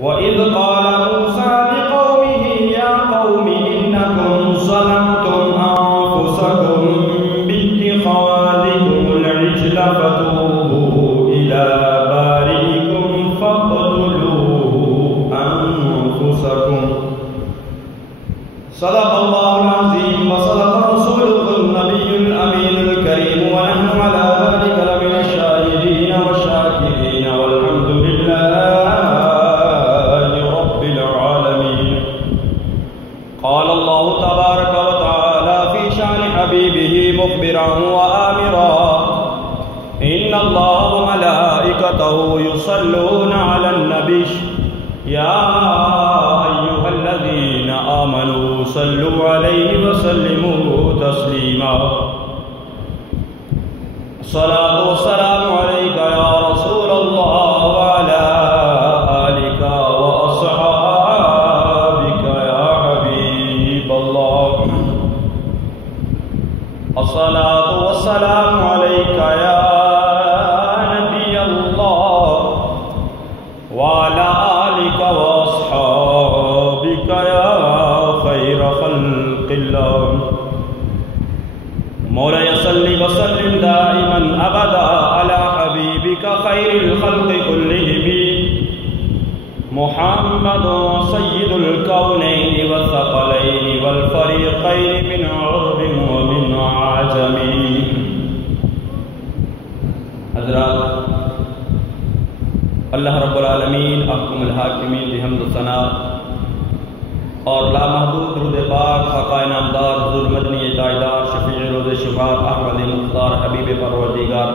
وَإِذْ قَالَ مُوسَىٰ لِقَوْمِهِ يَا قَوْمِ إِنَّكُمْ ظَلَمْتُمْ أَنفُسَكُمْ بِاتِّخَاذِكُمُ الْعِجْلَ فَتُوبُوا إِلَىٰ بَارِئِكُمْ فَاقْتُلُوا أَنفُسَكُمْ صدق الله العظيم وصدق رسوله النبي الأمين الكريم ونحن على ذلك لمن الشاهدين والشاكرين والحمد لله رب العالمين. قال الله تبارك وتعالى في شأن حبيبه مخبرا وآمرا إن الله وملائكته يصلون على النبي يا أيها الذين آمنوا صلوا عليه وسلموا تسليما. الصلاة والسلام عليك يا رسول الله وعلى آلك وأصحابك يا حبيب الله. الصلاة والسلام عليك يا نبي الله وعلى آلك وأصحابك يا خير خلق الله. مولاي صل وسلم دائما أبدا على حبيبك خير الخلق كلهم محمد سيد الكونين والثقلين والفريقين من عرب ومن عجم. حضرات، اللہ رب العالمین احکم الحاکمین بحمد و ثنا اور لامحدود درود پاک آقا نامدار حضور مدنی تاجدار شفیع روز شفاعت احمد مختار حبیب پروردگار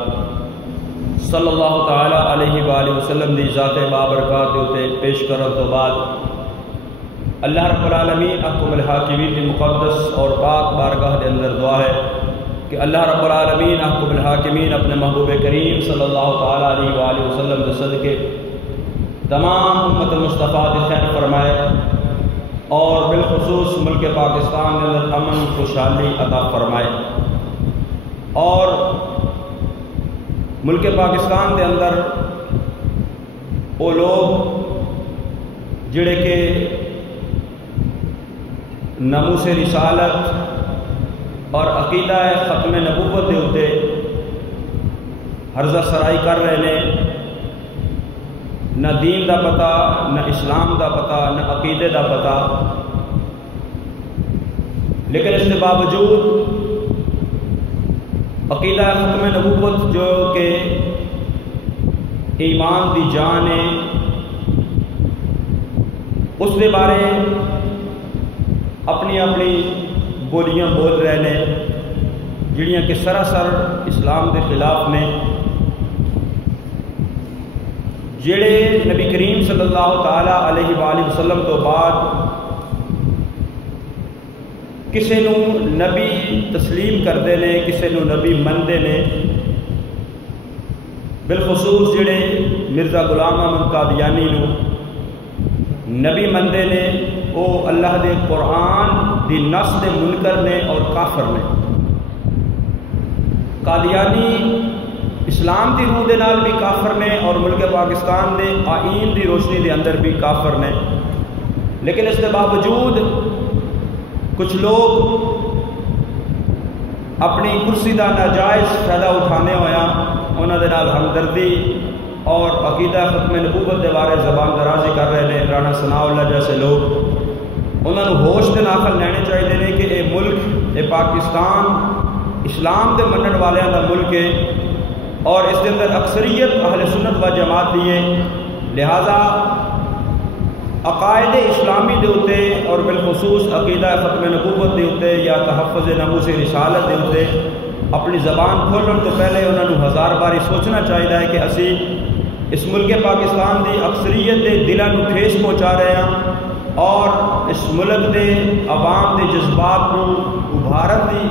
صلی اللہ تعالی علیہ وآلہ وسلم دی ذات بابرکات ہوتے پیش کرنے تو بعد اللہ رب العالمین احکم الحاکمین کی مقدس اور پاک بارگاہ کے اندر دعا ہے کہ اللہ رب العالمین احکم الحاکمین اپنے محبوب کریم صلی اللہ تعالی علیہ وآلہ وسلم کے صدقے تمام امت مصطفیٰ کی خیر فرمائے اور بالخصوص ملک پاکستان کے اندر امن خوشحالی عطا فرمائے اور ملک پاکستان کے اندر وہ لوگ جڑے کہ ناموس رسالت اور عقیدہ ختم نبوت کے اتنے ہرزہ سرائی کر رہے ہیں، نہ دین دا پتہ، نہ اسلام دا پتہ، نہ عقیدے دا پتہ، لیکن اس کے باوجود عقیدہ ختم نبوت جو کہ ایمان دی جان ہے اس کے بارے اپنی اپنی بولیاں بول رہے ہیں جڑیاں کہ سراسر اسلام کے خلاف نے، جڑے نبی کریم صلی اللہ تعالی علیہ وآلہ وسلم تو بعد کسے نو نبی تسلیم کرتے ہیں، کسے نو نبی منتے ہیں. بالخصوص جڑے مرزا غلام احمد قادیانی نو نبی منتے ہیں وہ اللہ دے قرآن دی نص دے منکر نے اور کافر نے. قادیانی اسلام دی روح دے نال بھی کافر نے اور ملک پاکستان دے آئین دی روشنی دے اندر بھی کافر نے، لیکن اس کے باوجود کچھ لوگ اپنی کرسی دا ناجائز فائدہ اٹھانے ہویا انہاں دے نال ہمدردی اور عقیدہ ختم نبوت کے بارے زبان درازی کر رہے ہیں. رانا ثناء اللہ جیسے لوگ انہوں نے ہوش کے ناخل لینے چاہیے نے کہ یہ ملک یہ پاکستان اسلام کے منن والوں کا ملک ہے اور اس کے اندر اکثریت اہل سنت و جماعت دی ہے، لہذا عقائد اسلامی دے ہوتے اور بالخصوص عقیدہ ختم نبوت دے ہوتے یا تحفظ ناموس رسالت دے ہوتے اپنی زبان کھولن تو پہلے انہوں نے ہزار باری سوچنا چاہیے ہے کہ اسی اس ملک پاکستان دی اکثریت دے دلوں کو ٹھیس پہنچا رہے ہیں اور اس ملک دے عوام دے جذبات کو ابھارن دی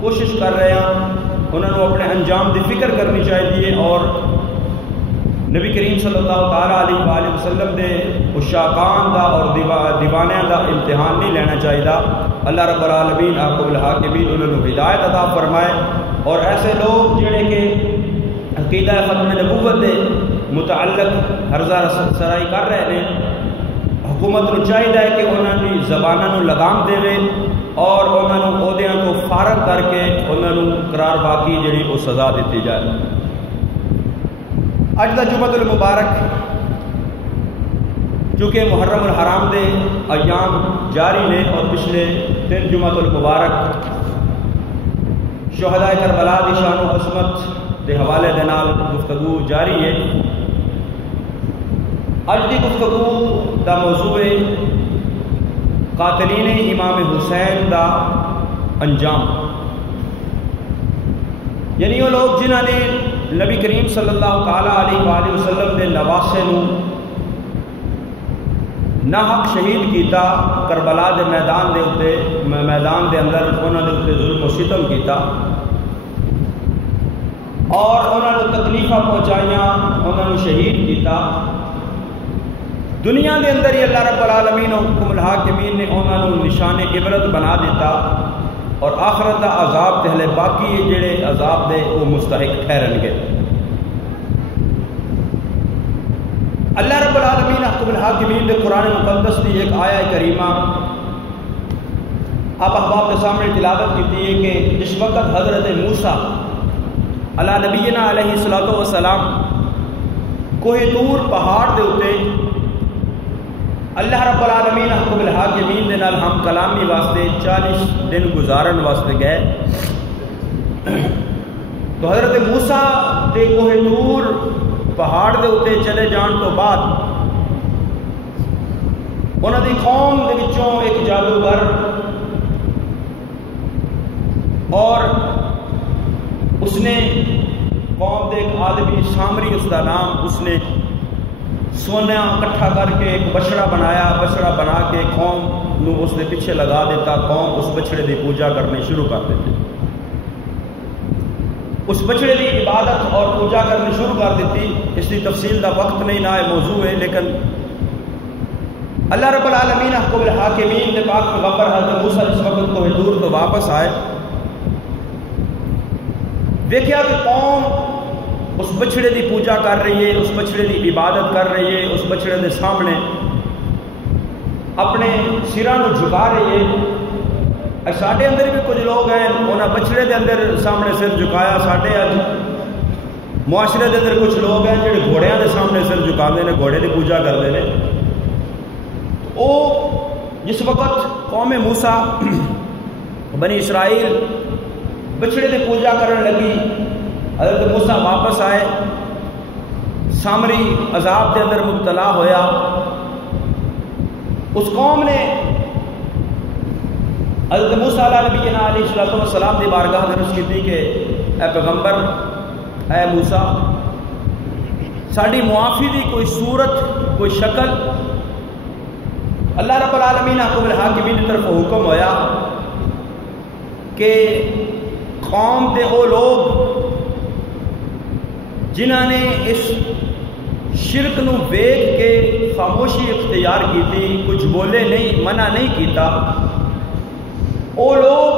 کوشش کر رہے ہیں. انہوں نے اپنے انجام دی فکر کرنی چاہیے اور نبی کریم صلی اللہ تعالیٰ علیہ وآلہ وسلم دے عشاقان دا اور دیوانیاں دا امتحان نہیں لینا چاہیے. اللہ رب العالمین احکم الحاکمین انہوں نے ہدایت عطا فرمائے اور ایسے لوگ جڑے کہ عقیدہ ختم نبوت دے متعلق ہرزہ سرائی کر رہے ہیں حکومت نو چاہیے کہ انہوں کی زبانوں نو لگام دے اور انہوں نے عہدیاں تو فارغ کر کے انہوں نے قرار باقی جڑی وہ سزا دیتی جائے۔ اج دا جمعۃ المبارک چونکہ محرم الحرام دے ایام جاری نے اور پچھلے 3 جمعۃ المبارک شہداء کربلا دی شان و عظمت دے حوالے دے نال گفتگو جاری ہے۔ اج دی گفتگو دا موضوع ہے قاتلین امام حسین دا انجام، یعنی وہ لوگ جنہوں نے نبی کریم صلی اللہ تعالیٰ علیہ وآلہ وسلم دے نواسے نو ناحق شہید کیتا، کربلا دے میدان دے اندر انہوں نے ظلم و ستم کیتا اور انہوں نے تکلیفاں پہنچائیاں، انہوں نے شہید کیتا۔ دنیا دے اندر ہی اللہ رب العالمین و حکم الحاکمین نے انہوں نے نشان عبرت بنا دیتا اور آخرت دا عذاب تہلے باقی جڑے عذاب دے وہ مستحق ٹھہرن گے۔ اللہ رب العالمین حکم الحاکمین دے قرآن مقدس دی ایک آیہ کریمہ آپ احباب کے سامنے تلاوت کی ہے کہ جس وقت حضرت موسیٰ علی نبینا علیہ الصلوۃ والسلام کوہ طور پہاڑ دے اتے اللہ رب العالمین حکم الحاکمین دے نال ہم کلامی واسطے 40 دن گزارن واسطے گئے، تو حضرت موسیٰ دے کوہ طور پہاڑ دے اتے چلے جان تو بعد انہوں دی قوم دے وچوں ایک جادوگر اور اس نے قوم دے ایک آدمی سامری اس دا نام، اس نے سونا کٹھا کر کے ایک بچڑا بنایا، بچڑا بنا کے قوم نو اس نے پیچھے لگا دیتا، قوم اس بچڑے دی پوجا کرنے شروع کر دیتے، اس بچڑے دی عبادت اور پوجا کرنے شروع کر دیتی۔ اس کی تفصیل دا وقت نہیں نہ موضوع ہے، لیکن اللہ رب العالمین حکم الحاکمین نے پاک پیغمبر حضرت موسیٰ جس وقت کوہ طور تو واپس آئے، دیکھا کہ قوم اس بچڑے دی پوجا کر رہی ہے، اس بچڑے دی عبادت کر رہی ہے، اس بچڑے دے سامنے اپنے سراں نو جھکا رہی ہے۔ ساڈے اندر بھی کچھ لوگ ہیں انہاں بچڑے دے اندر سامنے سر جھکایا، ساڈے اج معاشرے دے اندر کچھ لوگ ہیں جڑے گھوڑیاں دے سامنے سر جھکاندے نے، گھوڑے دی پوجا کرتے ہیں۔ او جس وقت قوم موسیٰ بنی اسرائیل بچڑے دی پوجا کرن لگی، حضرت موسیٰ واپس آئے، سامری عذاب کے اندر مبتلا ہویا۔ اس قوم نے حضرت موسیٰ علیہ نبینا علیہ السلام دی بارگاہ درس کی تھی کہ اے پیغمبر، اے موسیٰ، ساڑی معافی دی کوئی صورت، کوئی شکل؟ اللہ رب العالمین حکم الحاکمین کی طرف حکم ہویا کہ قوم دے وہ لوگ جنہوں نے اس شرک نو ویکھ کے خاموشی اختیار کی تھی، کچھ بولے نہیں، منع نہیں کیتا، وہ لوگ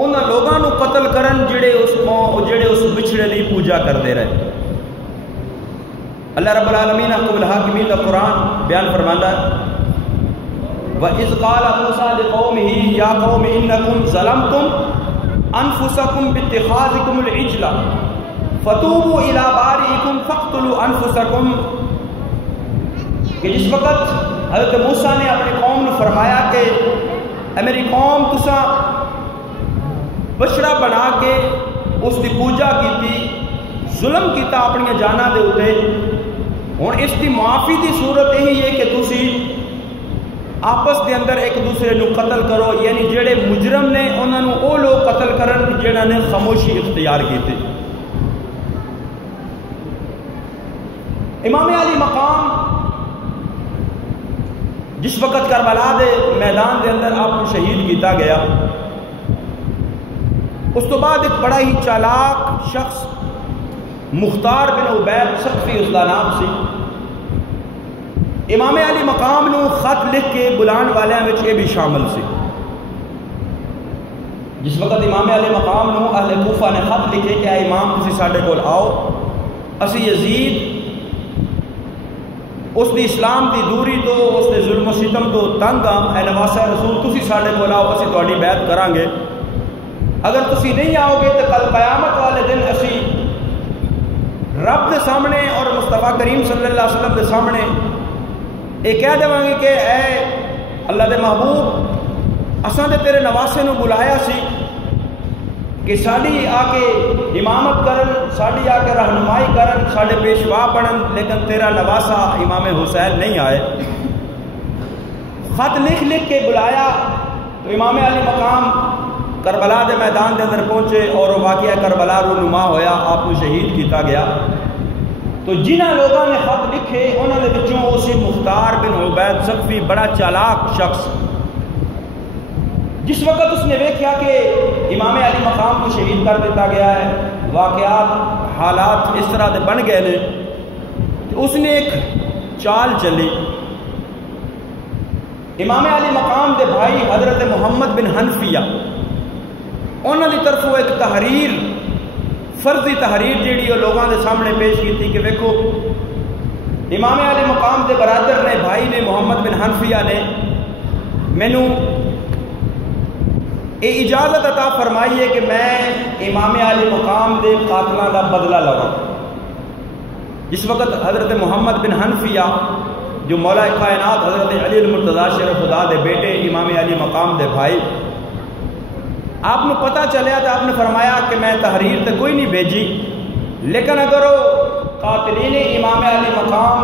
ان لوگوں کو قتل کرن جڑے اس بچھڑے دی پوجا کرتے رہے۔ اللہ رب العالمین حکم الحاکمین کا قرآن بیان فرماتا ہے وَإِذْ قَالَ مُوسَىٰ لِقَوْمِهِ يَا قَوْمِ إِنَّكُمْ ظَلَمْتُمْ أَنفُسَكُمْ بِاتِّخَاذِكُمُ الْعِجْلَ فَتُوبُوا إِلَىٰ بَارِئِكُمْ فَاقْتُلُوا أَنفُسَكُمْ، کہ جس وقت حضرت موسیٰ نے اپنی قوم نے فرمایا کہ اے میری قوم، تساں بچڑا بنا کے اس کی پوجا کی، ظلم کیتا اپنی جاناں دے اوتے، ہن اس کی معافی دی صورت یہی ہے کہ تسی آپس دے اندر ایک دوسرے نو قتل کرو، یعنی جڑے مجرم نے انہاں نو او لوگ قتل کرن جنہاں نے خاموشی اختیار کی تھی۔ امام علی مقام جس وقت کربلا دے میدان دے اندر آپ کو شہید کیتا گیا، اس تو بعد ایک بڑا ہی چالاک شخص مختار بن عبید ثقفی اس کا نام سی، امام علی مقام نو خط لکھ کے بلان والوں میں یہ بھی شامل سی۔ جس وقت امام علی مقام نو اہل کوفہ نے خط لکھے کہ اے امام تسی ساڈے کول آؤ، اسی یزید اس دی اسلام دی دوری تو اس دے ظلم و ستم تو تنگ ہاں، اے نواسہ رسول تسی ساڈے کول آؤ، اسی تہاڈی بیعت کران گے۔ اگر تسی نہیں آؤ گے تو کل قیامت والے دن اسی رب دے سامنے اور مصطفیٰ کریم صلی اللہ علیہ وسلم دے سامنے یہ کہہ دیں گے کہ اے اللہ دے محبوب، اساں تے تیرے نواسے نو بلایا سی کہ ساڈی آ کے امامت کرن، ساڈی آ کے رہنمائی کرن، ساڈے پیشوا بنن، لیکن تیرا نواسا امام حسین نہیں آئے۔ خط لکھ لکھ کے بلایا تو امام علی مقام کربلا دے میدان دے اندر پہنچے اور واقعہ کربلا رونما ہویا، آپ کو شہید کیتا گیا۔ تو جنہاں لوگوں نے خط لکھے انہوں نے بچوں اسی مختار بن عبید ثقفی، بڑا چالاک شخص، جس وقت اس نے دیکھا کہ امام علی مقام کو شہید کر دیتا گیا ہے، واقعات حالات اس طرح دے بن گئے نے، اس نے ایک چال چلی۔ امام علی مقام دے بھائی حضرت محمد بن حنفیہ انہوں کی طرفوں ایک تحریر، فرضی تحریر جیڑی وہ لوگوں کے سامنے پیش کی تھی کہ دیکھو امام علی مقام دے برادر نے، بھائی نے، محمد بن حنفیہ نے مینو یہ اجازت عطا فرمائی ہے کہ میں امام علی مقام دے قاتلاں دا بدلہ لواں۔ جس وقت حضرت محمد بن حنفیہ جو مولا کائنات حضرت علی المرتضیٰ شرف خدا دے بیٹے، امام علی مقام دے بھائی، آپ نے پتہ چلیا تو آپ نے فرمایا کہ میں تحریر تو کوئی نہیں بھیجی، لیکن اگر وہ قاتلین امام علی مقام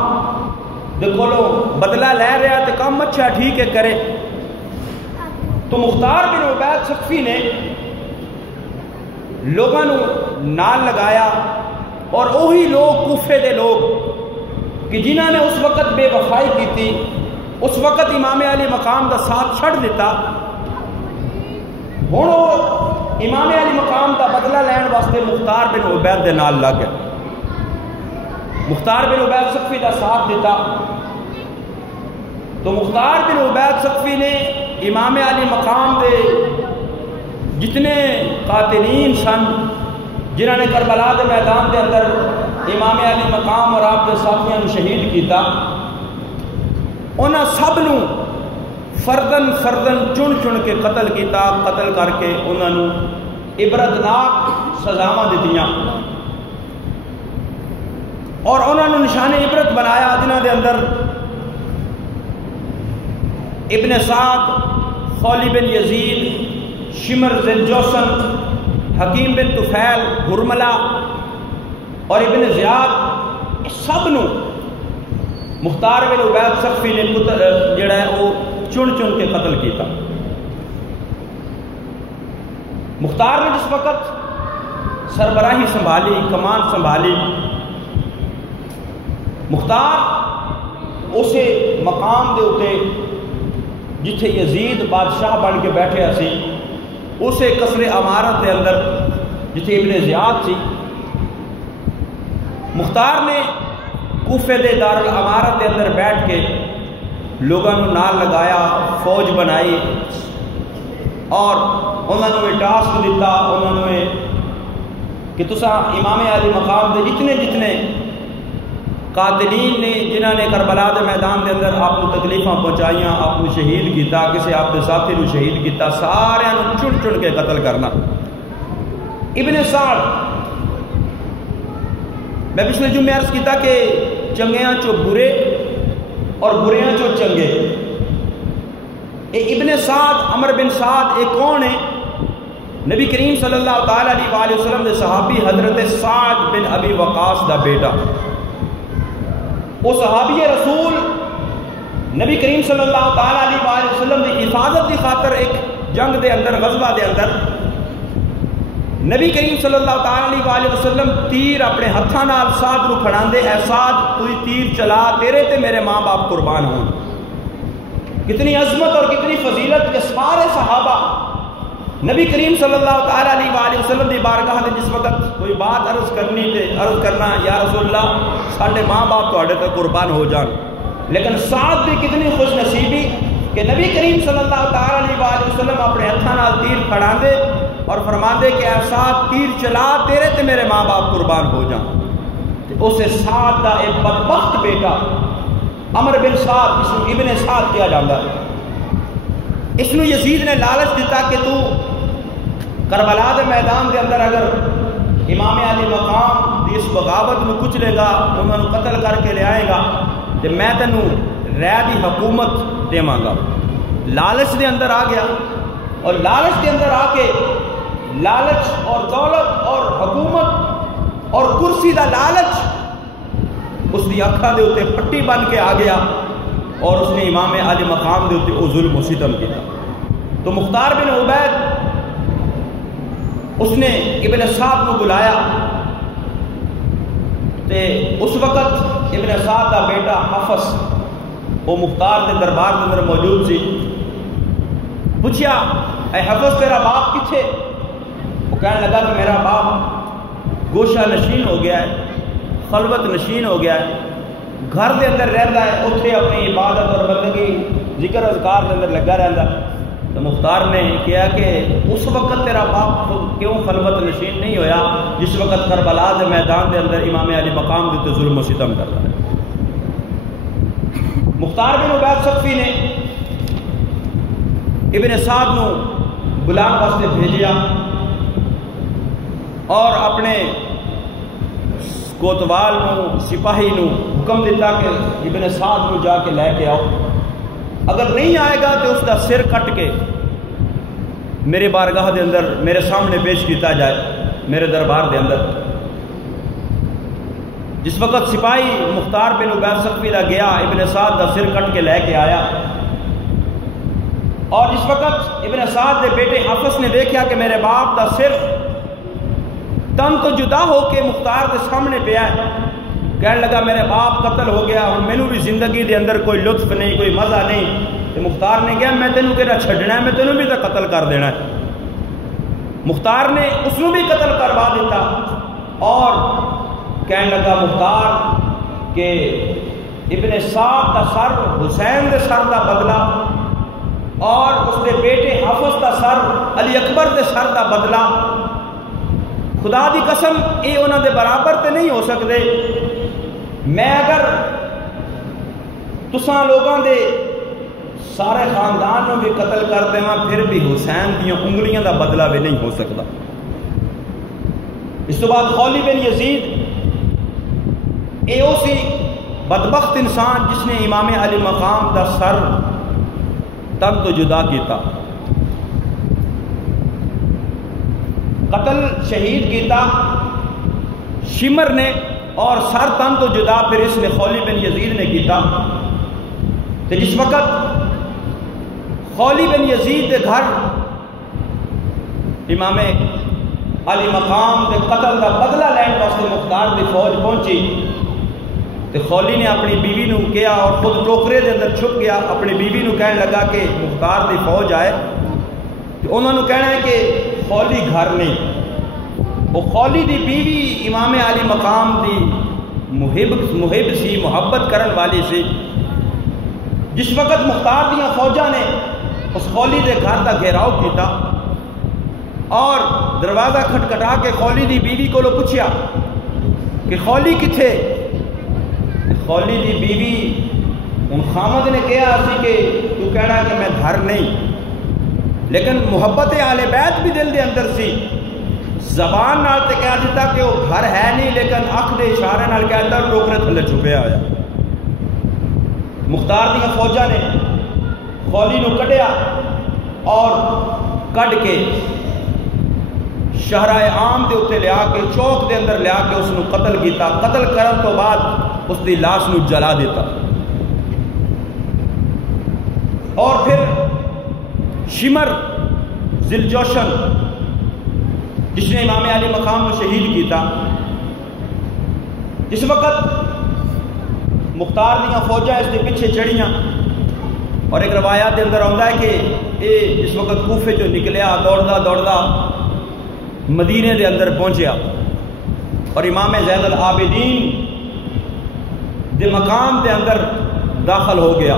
دے کولوں بدلہ لے رہا تو کم اچھا ٹھیک ہے کرے۔ تو مختار بن عبید ثقفی نے لوگوں نال لگایا، اور وہی لوگ کوفے دے لوگ کہ جنہوں نے اس وقت بے وفائی کی تھی، اس وقت امام علی مقام دا ساتھ چھڑ دیتا، ہوں وہ امام علی مقام دا بدلہ لین واسطے مختار بن عبید دے نال لگ گئے، مختار بن عبید ثقفی دا ساتھ دیتا۔ تو مختار بن عبید ثقفی نے امام علی مقام دے جتنے قاتلین سن جنہوں نے کربلا دے میدان دے اندر امام علی مقام اور آپ کے ساتھیوں نے شہید کیتا، انہاں سب نو فردن فردن چن چن کے قتل کیتا، قتل کر کے انہوں نے عبرتناک سزاواں دتیاں اور انہوں نے نشان عبرت بنایا، جنہاں دے اندر ابن سعد، خولی بن یزید، شمر ذل جوسن، حکیم بن طفیل، ہرملہ اور ابن زیاد، سب نو مختار بن عبید ثقفی نے جڑا ہے وہ چن چن کے قتل کیتا۔ مختار نے جس وقت سربراہی سنبھالی، کمان سنبھالی، مختار اسے مقام دے اتے جتھے یزید بادشاہ بن کے بیٹھے سی، اسے قصر امارت دے اندر جتھے ابن زیاد سی، مختار نے کوفے دے دار الامارت دے اندر بیٹھ کے لوگوں نے نال لگایا، فوج بنائی اور انہوں نے ٹاسک دیتا، انہوں نے کہ تساں امام علی مقام دے جتنے جتنے قاتلین نے جنہوں نے کربلا دے میدان دے اندر آپ کو تکلیفاں پہنچائیاں، آپ کو شہید کیتا، کسی آپ کے ساتھی کو شہید کیتا، سارے چن چن کے قتل کرنا۔ ابن سعد، میں پچھلے جمعے عرض کیتا کہ چنگیاں چو برے اور بریاں چو چنگے، ابن سعد، عمر بن سعد، ایک کون ہے؟ نبی کریم صلی اللہ تعالیٰ علیہ وآلہ وسلم دے صحابی حضرت سعد بن ابی وقاص دا بیٹا، وہ صحابی رسول نبی کریم صلی اللہ تعالیٰ علیہ وآلہ وسلم دی حفاظت کی خاطر ایک جنگ دے اندر، غزوہ دے اندر نبی کریم صلی اللہ تعالیٰ علیہ وآلہ وسلم تیر اپنے ہتھاں نال سعد نو کھڑان دے، اے سعد تو تیر چلا، تیرے تے میرے ماں باپ قربان ہوں۔ کتنی عظمت اور کتنی فضیلت کے سارے صحابہ نبی کریم صلی اللہ تعالیٰ علیہ وآلہ وسلم دی بارگاہ دے جس وقت کوئی بات عرض کرنی تے عرض کرنا، یا رسول اللہ ساڈے ماں باپ تواڈے تے قربان ہو جان، لیکن سعد دی کتنی خوش نصیبی کہ نبی کریم صلی اللہ تعالیٰ علیہ وآلہ وسلم اپنے ہتھاں نال تیر کھڑان دے اور فرمان دے کہ اے سعد تیر چلا، تیرے تے میرے ماں باپ قربان ہو جان۔ اسے سعد دا ایک بدبخت بیٹا عمر بن سعد، اس کو ابن سعد کیا جاتا ہے، اس کو یزید نے لالچ دیتا کہ تو کربلا دے میدان دے اندر اگر امام علی مقام دی اس بغاوت میں کچھ لے گا، انہوں نے قتل کر کے لے آئے گا تو میں تینوں رہ دی حکومت دیواں گا۔ لالچ دے اندر آ گیا، اور لالچ دے اندر آ کے لالچ اور دولت اور حکومت اور کرسی دا لالچ اس دی اکھاں دے اوتے پٹی بن کے آ گیا، اور اس نے امام علی مقام دے اوتے او ظلم و ستم کیا۔ تو مختار بن عبید اس نے ابن سعد کو بلایا، تے اس وقت ابن سعد کا بیٹا حفص وہ مختار کے دربار کے اندر موجود سی۔ پوچھا اے حفص تیرا باپ کتھے؟ وہ کہنے لگا کہ میرا باپ گوشہ نشین ہو گیا ہے، خلوت نشین ہو گیا ہے، گھر دے اندر رہتا ہے، اتنے اپنی عبادت اور بندگی ذکر اذکار کے اندر لگا رہتا۔ تو مختار نے کہا کہ اس وقت تیرا باپ کیوں خلوت نشین نہیں ہویا جس وقت کربلا دے میدان دے اندر امام علی مقام دے ظلم و ستم کر رہا ہے۔ مختار بن عبید ثقفی نے ابن سعد نو بلان واسطے بھیجیا اور اپنے کوتوال نو سپاہی نو حکم دیتا کہ ابن سعد نو جا کے لے کے آؤ، اگر نہیں آئے گا تو اس کا سر کٹ کے میرے بارگاہ دے اندر میرے سامنے پیش کیتا جائے، میرے دربار دے اندر۔ جس وقت سپاہی مختار بن عبید ثقفی دا گیا، ابن سعد دا سر کٹ کے لے کے آیا، اور جس وقت ابن سعد دے بیٹے حفص نے دیکھا کہ میرے باپ دا سر تن تو جدا ہو کے مختار کے سامنے پہ ہے، کہنے لگا میرے باپ قتل ہو گیا، ہوں مینوں بھی زندگی دے اندر کوئی لطف نہیں، کوئی مزہ نہیں۔ تو مختار نے کہا میں تینوں کہنا چھڈنا ہے، میں تینوں بھی تو قتل کر دینا ہے۔ مختار نے اس کو بھی قتل کروا دیتا، اور کہنے لگا مختار کہ ابن سعد دا سر حسین دے سر دا بدلہ اور اس دے بیٹے حفص دا سر علی اکبر دے سر دا بدلہ، خدا دی قسم یہ انہوں دے برابر تے نہیں ہو سکتے۔ میں اگر تساں لوگاں دے سارے خاندان نو بھی قتل کر دیواں پھر بھی حسین دیاں انگلیاں دا بدلہ بھی نہیں ہو سکتا۔ اس تو بعد خولی بن یزید اے او سی بدبخت انسان جس نے امام علی مقام دا سر تن تو جدا کیتا، قتل شہید کیتا شمر نے، اور سر تن تو جدا پھر اس نے خولی بن یزید نے کیتا۔ تو جس وقت خولی بن یزید کے گھر امام علی مقام کے قتل کا بدلہ لین واسطے مختار کی فوج پہنچی، تو خولی نے اپنی بیوی نو کیا اور خود ٹوکرے دے اندر چھپ گیا، اپنی بیوی نو کہنے لگا کہ مختار کی فوج آئے، تو انہوں نے کہنا ہے کہ خولی گھر نہیں۔ وہ خولی دی بیوی امام علی مقام دی محب سی، محبت کرن والی سی۔ جس وقت مختار دیاں فوجاں نے اس خولی دے گھر دا گھیراؤ کیتا اور دروازہ کھٹکھٹا کے خولی دی بیوی کو پوچھیا کہ خولی کتھے؟ خولی دی بیوی ان خامد نے کہا اسی کہ تو کہنا کہ میں گھر نہیں، لیکن محبت اہل بیت بھی دل دے اندر سی، زبان نال تے کہہ دیتا کہ وہ گھر ہے نہیں، لیکن اکھ دے اشارے نال کہتا ٹوکرے تھلے چھپیا آیا۔ مختار دی فوجاں نے خولی نو کڈیا اور کڈ کے شہرائے عام دے اتنے لیا کے چوک دے اندر لیا کے اس نو قتل کیتا۔ قتل کرن تو بعد اس دی لاش نو جلا دیتا، اور پھر شمر ذوالجوشن جس نے امام علی مقام کو شہید کیتا، اس وقت مختار دیاں فوجاں اس کے پیچھے چڑھیاں، اور ایک روایات کے اندر آتا ہے کہ یہ اس وقت کوفے جو نکلیا دوڑدا دوڑدا مدینے دے اندر پہنچیا اور امام زین العابدین دے مقام دے اندر داخل ہو گیا۔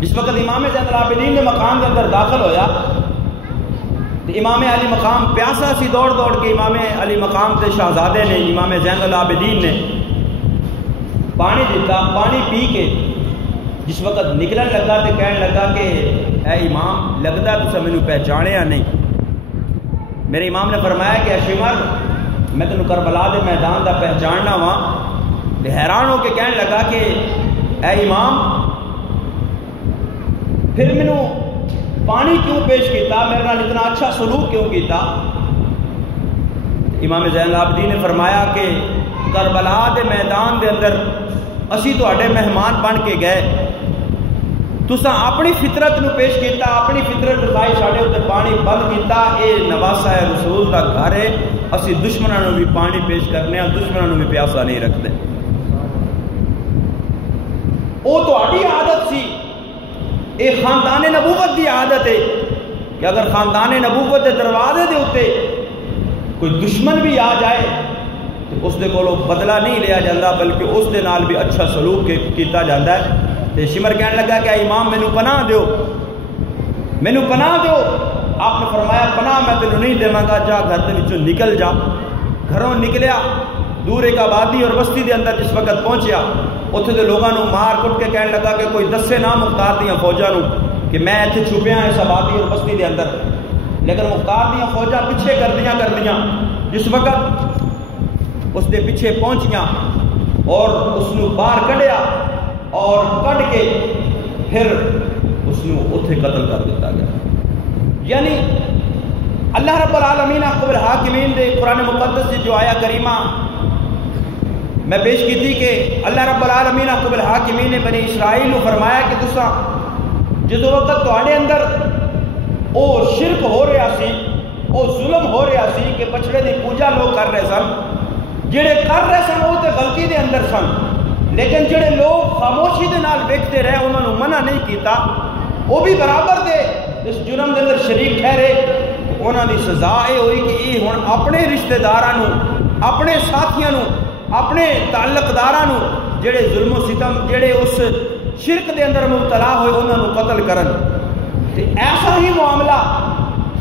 جس وقت امام زین العابدین دے مقام دے اندر داخل ہویا تو امام علی مقام پیاسا سی، دوڑ دوڑ کے امام علی مقام کے شہزادے نے امام زین العابدین نے پانی دیتا، پانی پی کے جس وقت نکلن لگا تو کہنے لگا کہ اے امام لگتا تسا مینوں پہچانیا نہیں۔ میرے امام نے فرمایا کہ شمر میں تینوں کربلا دے میدان دا پہچاننا وا۔ حیران ہو کے کہنے لگا کہ اے امام پھر مینوں پانی کیوں پیش کیتا، میرے نال اتنا اچھا سلوک کیوں کیتا؟ امام زین العابدین نے فرمایا کہ کربلا دے میدان دے اندر اسی تواڈے مہمان بن کے گئے، تساں اپنی فطرت نو پیش کیتا، اپنی فطرت دکھائی، ساڈے اوتے پانی بند کیتا۔ اے نواسا ہے رسول دا گھر ہے، اسی دشمناں نو بھی پانی پیش کرنے ہاں، دشمناں نو بھی پیاسا نہیں رکھتے۔ او تہاڈی عادت سی، اے خاندان نبوت دی عادت ہے کہ اگر خاندان نبوت دے دروازے دے اوتے کوئی دشمن بھی آ جائے تو اس دے کولوں بدلہ نہیں لیا جاتا، بلکہ اس دے نال بھی اچھا سلوک کیتا جاتا ہے۔ تے شمر کہنے لگا کہ امام مینوں پناہ دیو، مینوں پناہ دیو۔ آپ نے فرمایا پناہ میں تینوں نہیں دیواں گا، جا گھر دے وچوں نکل جا۔ گھروں نکلیا، دور ایک آبادی اور بستی دے اندر جس وقت پہنچیا، اتھے دے لوگاں نو مار کٹ کے کہنے لگا کہ کوئی دسے نہ مختار دیاں فوجاں نو کہ میں ایتھے چھپیا اس آبادی اور بستی دے اندر۔ لیکن مختار دیاں فوجاں پیچھے کردیاں جس وقت اس دے پیچھے پہنچیاں اور اس نو باہر کڈیا اور کڈ کے پھر اس نو اتھے قتل کر دیتا گیا۔ یعنی اللہ رب العالمین احکم الحاکمین دے قرآن مقدس سے جو آیا کریمہ میں پیش کی تھی کہ اللہ رب العالمین احکم الحاکمین نے بنی اسرائیل کو فرمایا کہ تساں جدو وقت تواڈے اندر او شرک ہو رہا سی، او ظلم ہو رہا سی کہ بچڑے دی پوجا لوگ کر رہے سن، جڑے کر رہے سن وہ تے غلطی دے اندر سن، لیکن جڑے لوگ خاموشی دے نال ویکھتے رہے انہوں نے منع نہیں کیتا، وہ بھی برابر دے اس جرم دے اندر شریک ٹھہرے۔ انہوں دی سزا یہ ہوئی کہ یہ ہن اپنے رشتہ داراں، اپنے ساتھیاں، اپنے تعلق داراں جڑے ظلم و ستم جڑے اس شرک دے اندر مبتلا ہوئے انہوں نے قتل کرن۔ تے ایسا ہی معاملہ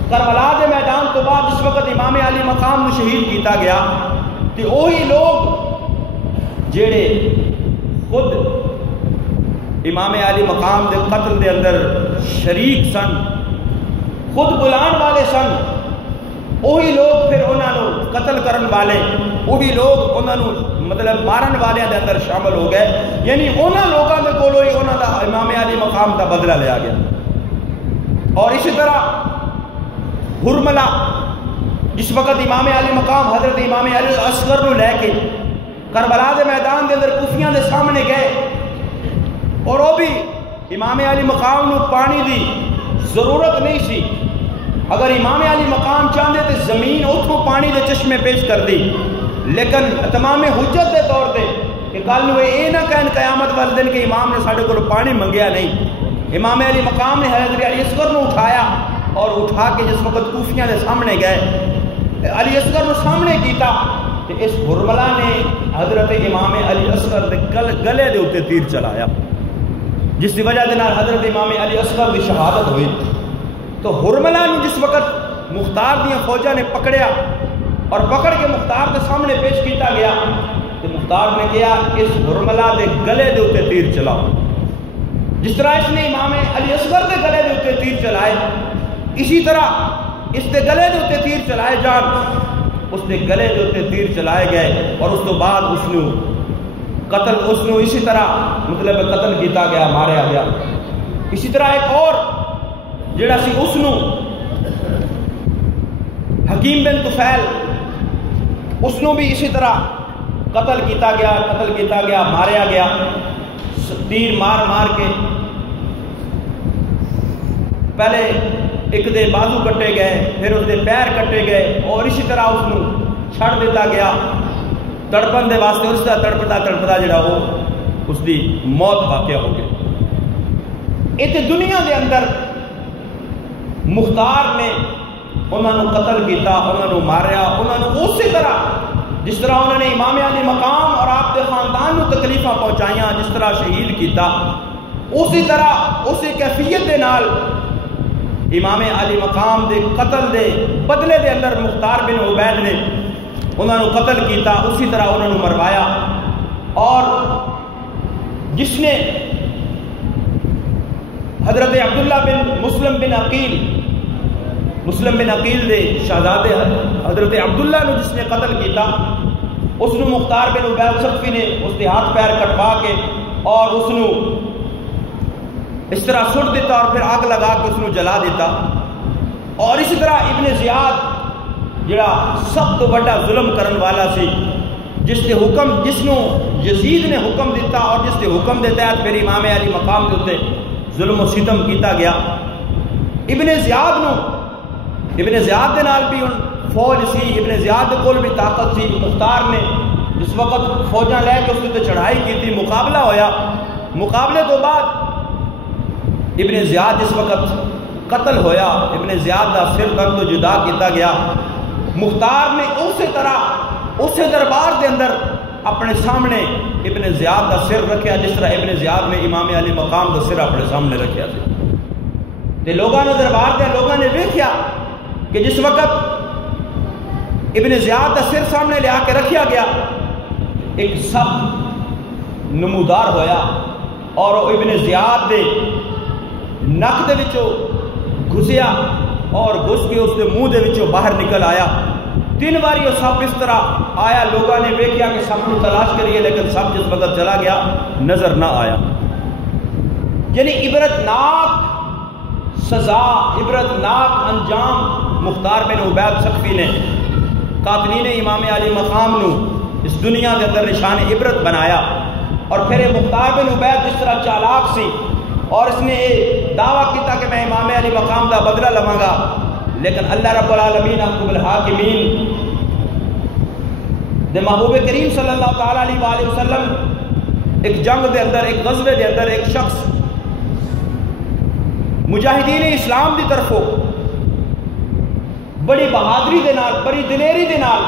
کربلا دے میدان تو بعد جس وقت امام علی مقام نو شہید کیتا گیا تے وہی لوگ جڑے خود امام علی مقام دے قتل دے اندر شریک سن، خود بلان والے سن، وہی لوگ پھر انہوں نے قتل کرن والے، وہی لوگ انہوں نے مطلب مارن والے دے اندر شامل ہو گئے۔ یعنی انہوں لوگوں کے کولو ہی انہوں دا امام علی مقام دا بدلہ لیا گیا۔ اور اسی طرح ہرملہ جس وقت امام علی مقام حضرت امام علی اصغر نو لے کے کربلا دے میدان دے اندر کوفیاں دے سامنے گئے اور وہ بھی امام علی مقام نو پانی دی ضرورت نہیں سی، اگر امام علی مقام چاہتے تو زمین اتوں پانی دے چشمے پیش کر دی، لیکن تمام حجت دے طور پہ کہ کل نو یہ نہ کہن قیامت والے دن کہ امام نے ساڈے کو پانی منگیا نہیں۔ امام علی مقام نے حضرت علی اصغر نو اٹھایا اور اٹھا کے جس وقت کوفیاں دے سامنے گئے علی اصغر نو سامنے کیتا تو اس ہرملہ نے حضرت امام علی اصغر دے گلے دے اوتے تیر چلایا، جس کی وجہ دے نال حضرت امام علی اصغر دی شہادت ہوئی۔ تو ہرملہ نے جس وقت مختار دیاں فوجاں نے پکڑیا اور پکڑ کے مختار دے سامنے پیش کیتا گیا تو مختار نے کہا اس ہرملہ دے گلے دے اوتے تیر چلاؤ۔ جس طرح اس نے امام علی اصغر دے گلے دے اوتے تیر چلائے، اسی طرح اس دے گلے دے اوتے تیر چلائے جان، اس دے گلے دے اوتے تیر چلائے گئے اور اس تو بعد اس نو اسی طرح مطلب قتل کیتا گیا، ماریا گیا۔ اسی طرح ایک اور جڑا سی اس نو حکیم بن طفیل اس نو بھی اسی طرح قتل کیتا گیا، ماریا گیا، تیر مار کے پہلے ایک دے بازو کٹے گئے، پھر اس دے پیر کٹے گئے اور اسی طرح اس نو چھڑ دیتا گیا تڑپن دے واسطے، اس دا تڑپتا جڑا وہ اس دی موت واقع ہو گئی۔ ایتھے دنیا دے اندر مختار نے انہوں نے قتل کیتا، انہوں نے ماریا، انہوں نے اسی طرح جس طرح انہوں نے امام علی مقام اور آپ کے خاندان کو تکلیفاں پہنچائیاں، جس طرح شہید کیتا، اسی طرح اسی کیفیت دے نال امام علی مقام دے قتل دے بدلے دے اندر مختار بن عبید نے انہوں نے قتل کیتا، اسی طرح انہوں نے مروایا۔ اور جس نے حضرت عبداللہ بن مسلم بن عقیل دے شہزادے حضرت عبداللہ نے جس نے قتل کیتا، اس نے مختار بن عبید ثقفی نے اس کے ہاتھ پیر کٹوا کے اور اس نے اس طرح سٹ دیتا اور پھر آگ لگا کے اس نے جلا دیتا۔ اور اسی طرح ابن زیاد جڑا سب تو بڑا ظلم کرن والا سی، جس نو یزید نے حکم دیتا اور جس کے حکم دے تحت پھر امام علی مقام کے اتنے ظلم و ستم کیتا گیا۔ ابن زیاد دے نال بھی فوج سی، ابن زیاد دے کول بھی طاقت سی۔ مختار نے جس وقت فوجاں لے کے اس تے چڑھائی کی تھی، مقابلہ ہویا، مقابلے تو بعد ابن زیاد جس وقت قتل ہویا، ابن زیاد دا سر تن تو جدا کیتا گیا۔ مختار نے اسی دربار دے اندر اپنے سامنے ابن زیاد دا سر رکھیا، جس طرح ابن زیاد نے امام علی مقام دا سر اپنے سامنے رکھیا تھا۔ تے لوگاں نے دربار دے لوگاں نے ویکھیا کہ جس وقت ابن زیاد دا سر سامنے لے آ کے رکھیا گیا، ایک سب نمودار ہویا اور ابن زیاد دے نک دے وچوں گھسیا اور گھس کے اس دے منہ دے وچوں باہر نکل آیا۔ 3 باری وہ سب اس طرح آیا، لوگوں نے ویکھیا کہ سب کو تلاش کریے، لیکن سب جس وقت چلا گیا نظر نہ آیا۔ یعنی عبرتناک سزا، عبرتناک انجام مختار بن عبید ثقفی نے قاتلین امام علی مقام نو اس دنیا کے اندر نشان عبرت بنایا۔ اور پھر یہ مختار بن عبید جس طرح چالاک سی اور اس نے یہ دعویٰ کیتا کہ میں امام علی مقام دا بدلہ لواں گا، لیکن اللہ رب العالمین احکم الحاکمین دے محبوب کریم صلی اللہ تعالیٰ علیہ وآلہ وسلم ایک جنگ دے اندر، ایک غزوے دے اندر ایک شخص مجاہدین اسلام دی طرفوں بڑی بہادری دے نال، بڑی دلیری دے نال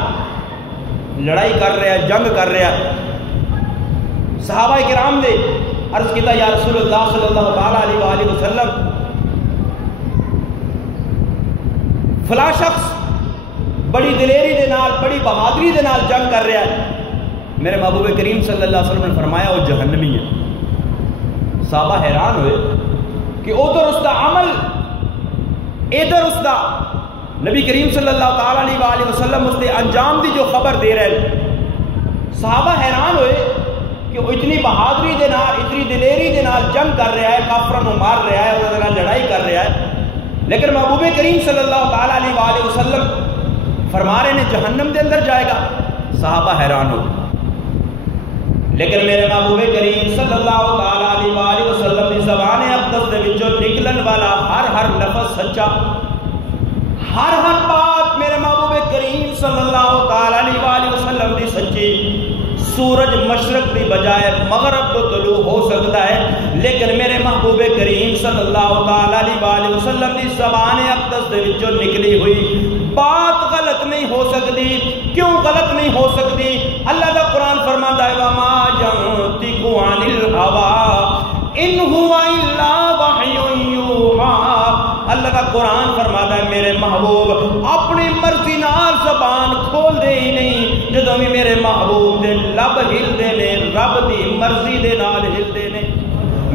لڑائی کر رہا ہے، جنگ کر رہا ہے۔ صحابہ کرام نے عرض کیتا یا رسول اللہ صلی اللہ تعالیٰ علیہ وآلہ وسلم، فلاں شخص بڑی دلیری دے نال، بڑی بہادری دے نال جنگ کر رہا ہے۔ میرے محبوب کریم صلی اللہ علیہ وسلم نے فرمایا وہ جہنمی ہے۔ صحابہ حیران ہوئے کہ ادھر اس دا عمل، ادھر اس دا نبی کریم صلی اللہ تعالیٰ علیہ وآلہ وسلم اس دے انجام دی جو خبر دے رہے ہیں۔ صحابہ حیران ہوئے کہ وہ اتنی بہادری دے نال، اتنی دلیری دے نال جنگ کر رہا ہے، کافروں کو مار رہا ہے، اور نال لڑائی کر رہا ہے، لیکن محبوب کریم صلی اللہ تعالیٰ علیہ وآلہ وسلم فرما رہے ہیں جہنم دے اندر جائے گا۔ صحابہ حیران ہو، لیکن میرے محبوب کریم صلی اللہ تعالیٰ علیہ وآلہ وسلم کی زبان اقدس دے وچوں نکلن والا ہر لفظ سچا، ہر بات میرے محبوب کریم صلی اللہ تعالیٰ علیہ وآلہ وسلم کی سچی۔ سورج مشرق کی بجائے مغرب تو طلوع ہو سکتا ہے، لیکن میرے محبوب کریم صلی اللہ تعالیٰ علیہ وآلہ وسلم کی زبان اقدس دے وچوں نکلی ہوئی بات غلط نہیں ہو سکتی۔ کیوں غلط نہیں ہو سکتی؟ اللہ کا قرآن فرماتا ہے وما ينطق عن الهوى ان هو الا وحی یوحی۔ اللہ کا قرآن فرماتا ہے میرے محبوب اپنی مرضی نال زبان کھول دے ہی نہیں، جدوں بھی میرے محبوب دے لب ہلدے نے رب دی مرضی دے نال ہلدے نے۔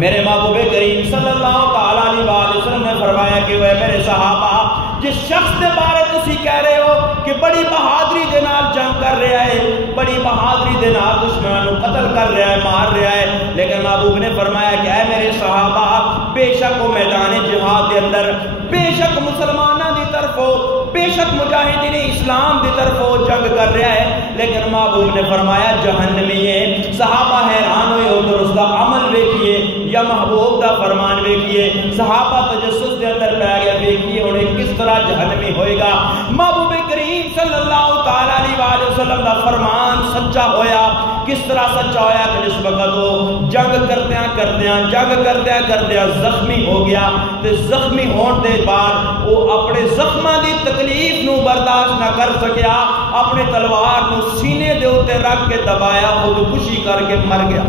میرے محبوب کریم صلی اللہ تعالیٰ علیہ وآلہ وسلم نے فرمایا کہ وہ میرے صحابہ، جس شخص دے بارے تسی کہہ رہے ہو کہ بڑی بہادری دے نال جنگ کر رہا ہے، بڑی بہادری دے نال دشمنوں قتل کر رہا ہے، مار رہا ہے، لیکن محبوب نے فرمایا کہ اے میرے صحابہ، بے شک وہ میدان جہاد دے اندر، بے شک مسلمانوں دی طرفوں، بے شک مجاہدین اسلام دی طرفوں جنگ کر رہا ہے، لیکن محبوب نے فرمایا جہنمی ہے۔ صحابہ حیران ہوئے، ادھر اس کا عمل ویکھیے یا محبوب دا فرمان ویکھیے۔ صحابہ تجسس دے اندر پہ گیا، ویکھیے انہیں کس طرح جہنمی ہوئے گا۔ محبوب کریم صلی اللہ تعالیٰ علیہ وآلہ وسلم دا فرمان سچا ہویا۔ کس طرح سچا ہویا کہ جس وقت وہ جنگ کردیاں زخمی ہو گیا، تے زخمی ہون دے بعد وہ اپنے زخماں دی تکلیف نو برداشت نہ کر سکیا، اپنے تلوار نو سینے دے اوتے رکھ کے دبایا، خودکشی کر کے مر گیا۔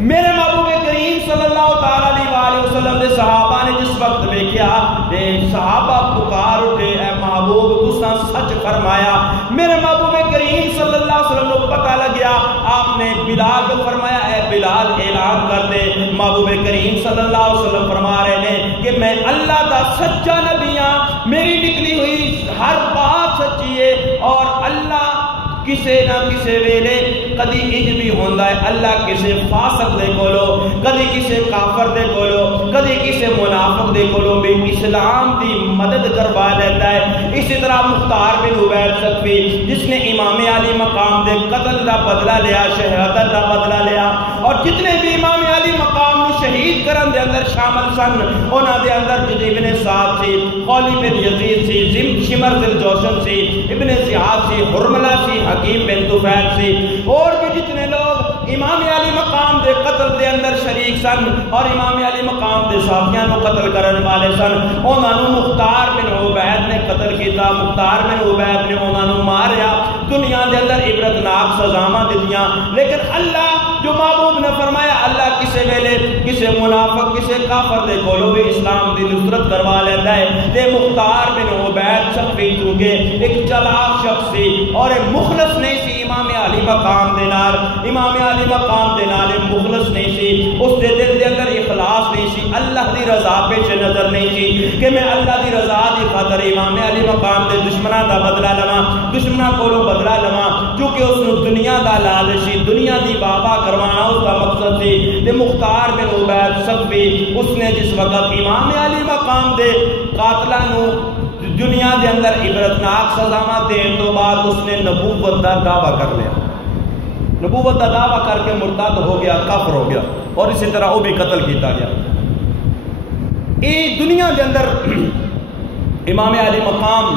میرے محبوب کریم صلی اللہ تعالیٰ علیہ وآلہ وسلم دے صحابہ نے جس وقت دیکھا تے صحابہ پکار اٹھے اے محبوب تساں سچ فرمایا۔ میرے محبوب کریم صلی اللہ علیہ وسلم کو پتہ لگیا، آپ آپ نے بلال کو فرمایا اے بلال اعلان کر دے، محبوب کریم صلی اللہ علیہ وسلم فرما رہے ہیں کہ میں اللہ دا سچا نبی ہاں، میری نکلی ہوئی ہر بات سچی ہے، اور اللہ کسے نہ کسے ویلے کدی انج بھی ہوندا ہے، اللہ کسے فاسق دے کولو، کدی کسے کافر دے کولو، کدی کسے منافق دے کولو بھی اسلام دی مدد کروا لیتا ہے۔ اسی طرح مختار بن عبید ثقفی جس نے امام علی مقام دے قتل دا بدلہ لیا، شہادت دا بدلہ لیا، اور جتنے بھی امام علی مقام نو شہید کرن دے اندر شامل سن، انہاں دے اندر جد ابن سعد سی، خولی بن یزید سی، شمر ذل جوشن سی، ابن زیاد سی، حرملہ سی، حکیم بن طفیل سی، اور بھی جتنے لوگ امام علی مقام دے قتل دے اندر شریک سن اور امام علی مقام دے ساتھیاں نو قتل کرن والے سن، انہاں نو مختار بن عبید نے قتل کیتا، مختار بن عبید نے انہاں نو ماریا، دنیا دے اندر عبرتناک سزاواں دتیاں، لیکن اللہ جو محبوب نے فرمایا اللہ کسے ویلے کسے منافق کسے کافر دے کولو بھی اسلام دی نصرت کروا لیتا ہے۔ تے مختار بن عبید ثقفی چونکہ ایک چلاک شخص سی اور مخلص نہیں سی امام علی مقام دے نال، امام علی مقام دے نال مخلص نہیں سی، اس دے دل دے اندر اخلاص نہیں سی، اللہ دی رضا پیش نظر نہیں سی کہ میں اللہ دی رضا دی خاطر امام علی مقام دے دشمناں دا بدلہ لواں، دشمناں کولوں بدلہ لواں، چونکہ اس نو دنیا دا لالچ سی، دنیا دی بابا کروانا اس کا مقصد سی۔ تے مختار بن عبید ثقفی اس نے جس وقت امام علی مقام دے قاتلاں نو دنیا دے اندر عبرتناک سزاواں دین تو بعد اس نے نبوت دا دعویٰ کر لیا، نبوت دا دعویٰ کر کے مرتد ہو گیا، کافر ہو گیا، اور اسی طرح وہ بھی قتل کیتا گیا۔ یہ دنیا دے اندر امام علی مقام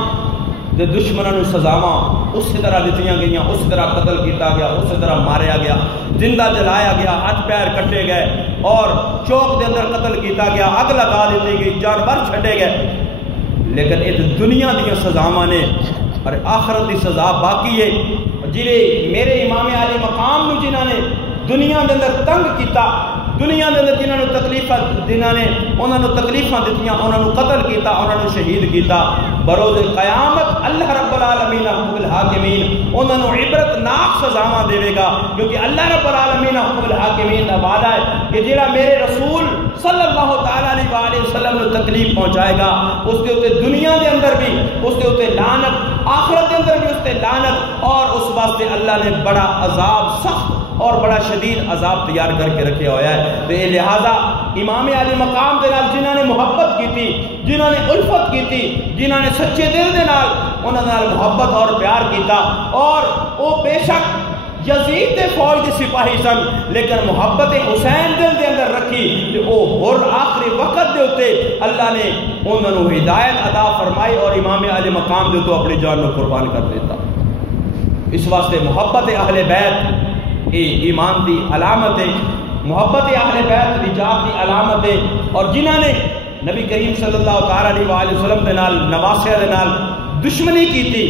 دے دشمنوں نے سزاواں اسی طرح دتیاں گئیاں، اسی طرح قتل کیتا گیا، اسی طرح ماریا گیا، زندہ جلایا گیا، ہاتھ پیر کٹے گئے اور چوک دے اندر قتل کیتا گیا، اگ لگا دیتی گئی، جانور چھڈے گئے۔ لیکن یہ دنیا دیا سزاواں نے اور آخرت دی سزا باقی ہے۔ جڑے میرے امام علی مقام نو جنہاں نے دنیا دے اندر تنگ کیتا، دنیا دے اندر جنہاں نو تکلیفاں جنہاں نے انہاں نو تکلیفاں دتیاں، انہاں نو قتل کیتا، انہاں نو شہید کیتا، بروز قیامت اللہ رب العالمین حکم الحاکمین انہاں نو عبرتناک سزاواں دے گا، کیونکہ اللہ رب العالمین حکم الحاکمین دا وعدہ ہے کہ جڑا میرے رسول صلی اللہ تعالی علیہ وآلہ وسلم نو تکلیف پہنچائے گا، اس کے اوتے دنیا دے اندر بھی اس کے اوتے لعنت، آخرت دے اندر بھی اس تے لعنت، اور اس واسطے اللہ نے بڑا عذاب سخت اور بڑا شدید عذاب تیار کر کے رکھے ہوا ہے۔ تو لہذا امام علی مقام دے نال جنہاں نے محبت کی تھی، جنہاں نے الفت کی تھی، جنہاں نے سچے دل دے نال انہاں نال محبت اور پیار کیتا، اور وہ بے شک یزید دے فوج دے سپاہی سن، لیکن محبت حسین دل دے اندر رکھی کہ وہ ہر آخری وقت دے ہوتے اللہ نے انہاں نو ہدایت عطا فرمائی اور امام علی مقام دے تو اپنی جان کو قربان کر دیتا۔ اس واسطے محبت اہل بیت ایمان دی علامت ہے، محبت اہل بیت نجات دی علامت ہے، اور جنہاں نے نبی کریم صلی اللہ تعالی علیہ وآلہ وسلم دے نال نواسیہ دے نال دشمنی کی تھی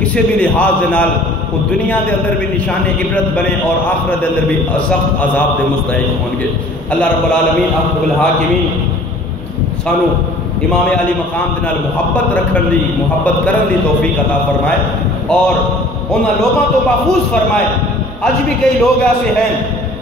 کسی بھی لحاظ دے نال، وہ دنیا دے اندر بھی نشان عبرت بنے اور آخرت دے اندر بھی سخت عذاب دے مستحق ہوں گے۔ اللہ رب العالمین احکم الحاکمین سانو امام علی مقام دے نال محبت رکھن دی، محبت کرن دی توفیق عطا فرمائے اور انہاں لوگوں تو محفوظ فرمائے۔ اج بھی کئی لوگ ایسے ہیں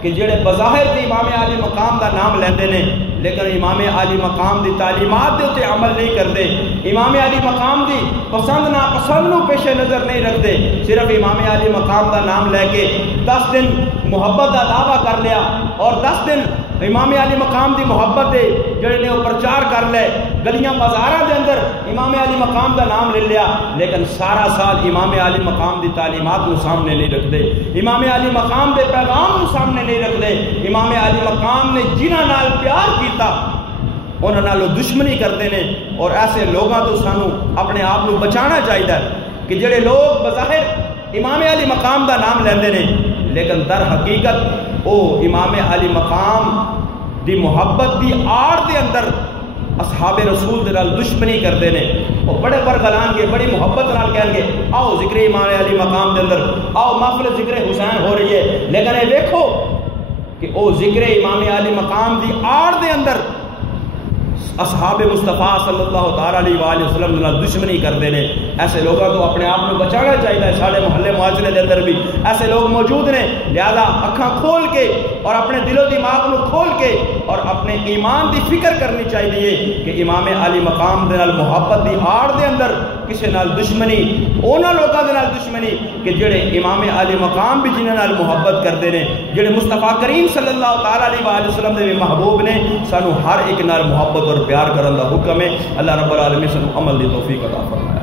کہ جڑے بظاہر تے امام علی مقام دا نام لیندے نے لیکن امام علی مقام دی تعلیمات دے تے عمل نہیں کرتے، امام علی مقام دی پسند ناپسند نو پیش نظر نہیں رکھتے، صرف امام علی مقام دا نام لے کے 10 دن محبت دا دعویٰ کر لیا اور 10 دن امام علی مقام دی محبت دے جڑے نے وہ پرچار کر لے، گلیاں بازاراں دے اندر امام علی مقام دا نام لے لیا، لیکن سارا سال امام علی مقام دی تعلیمات نو سامنے نہیں رکھتے، امام علی مقام دے پیغام نو سامنے نہیں رکھتے، امام علی مقام نے جنہاں نال پیار کیتا انہاں نال دشمنی کرتے ہیں۔ اور ایسے لوگاں تو سانو اپنے آپ کو بچانا چاہیے کہ جڑے لوگ بظاہر امام علی مقام دا نام لیندے نے لیکن در حقیقت او امام علی مقام دی محبت دی آڑ دے اندر اصحاب رسول دے نال دشمنی کرتے ہیں، وہ بڑے برگلان گے، بڑی محبت نال کہیں گے آؤ ذکر امام علی مقام دے اندر آؤ محفل ذکر حسین ہو رہی ہے، لیکن یہ دیکھو کہ او ذکر امام علی مقام دی آڑ دے اندر اصحاب مصطفیٰ صلی اللہ تعالیٰ علیہ وآلہ وسلم نال دشمنی کرتے ہیں. ایسے لوگوں کو اپنے آپ کو بچانا چاہیے. سارے محلے معاشرے کے اندر بھی ایسے لوگ موجود نے. لہذا اکھاں کھول کے اور اپنے دل و دماغ کو کھول کے اور اپنے ایمان دی فکر کرنی چاہیے کہ امام علی مقام دے نال محبت دی آڑ دے اندر کسی نال دشمنی اونا لوگوں دے نال دشمنی کہ جڑے امام علی مقام بھی جنہاں نال محبت کرتے ہیں, جڑے مصطفیٰ کریم صلی اللہ تعالیٰ علیہ وآلہ وسلم دے محبوب نے, سانو ہر ایک نال محبت اور پیار کرن دا حکم ہے. اللہ رب العالمین سانو عمل دی توفیق عطا فرمائے.